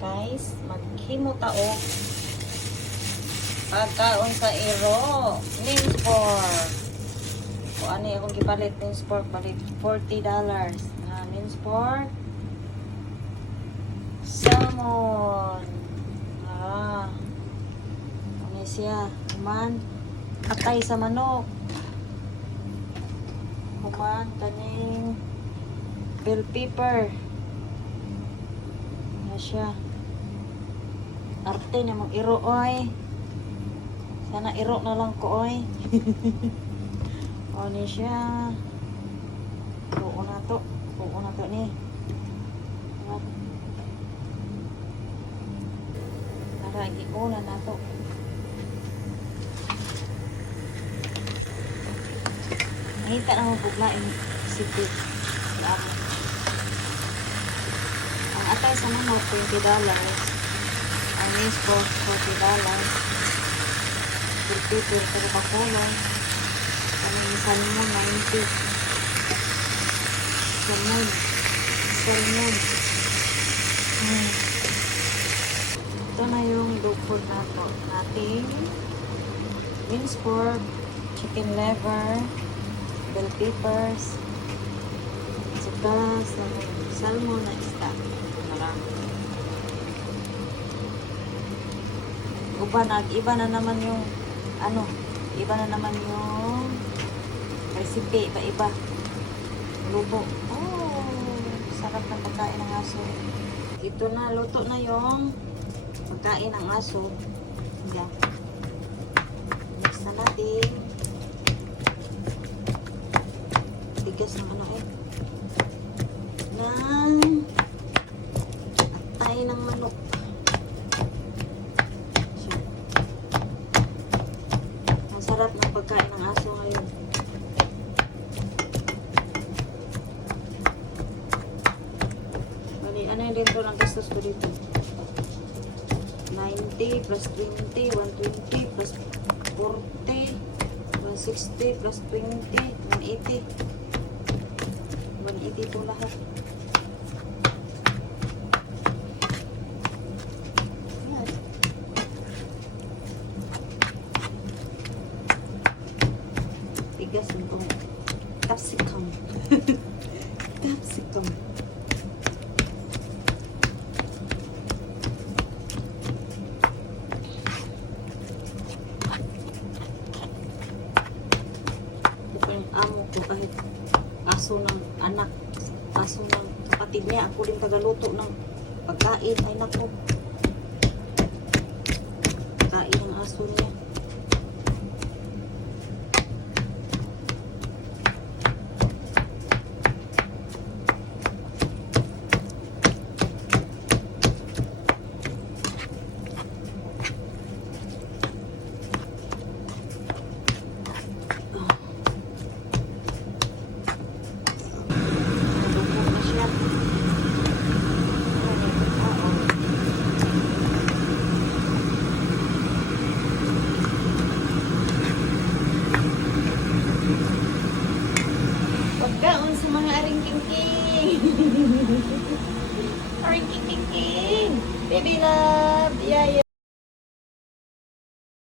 guys, maghimo taog pagkaon sa iro. Minsport. Kung ano akong gipalit, Minsport, palit $40. Minsport. Salmon. Ano siya? Human. Atay sa manok. Human. Kaning bell pepper. Ano siya? Arte namang iro, oy. Sana iro na lang ko, oy. Ano siya? Buo na to. Buo na to ni. Naragi ko na to. Nakita na mo buglain si Pete. Ang atay sa manok, $20. Ang Minsport, $40. Pipito, pero pakulong. Ang salmon, $90. Salmon. Salmon. Ito na yung dog food natin. Minsport, chicken liver, bell peppers, saka salmon na isda. Marami. Iba na naman yung iba na naman yung recipe, iba. Luto. Oh, sarap ng pagkain ng aso. Ito na, luto na yung pagkain ng aso. Yan. Mix na natin. Tigas ng ng atay ng manok. Ang sarap ng pagkain ng aso ngayon. Bali, ano yung dito ng gastos ko dito? 90 plus 20, 120 plus 40, 160 plus 20, 180. 180 po lahat. Yan. Tigas itong capsicum. Capsicum. Yung amo ko kahit aso ng anak, aso ng kapatid niya, ako din tagaluto ng pagkain. Ay nako, pagkain ng aso niya. Pagkaon sa mga aring-king-king. Aring-king-king-king. Baby love. Yeah, yeah.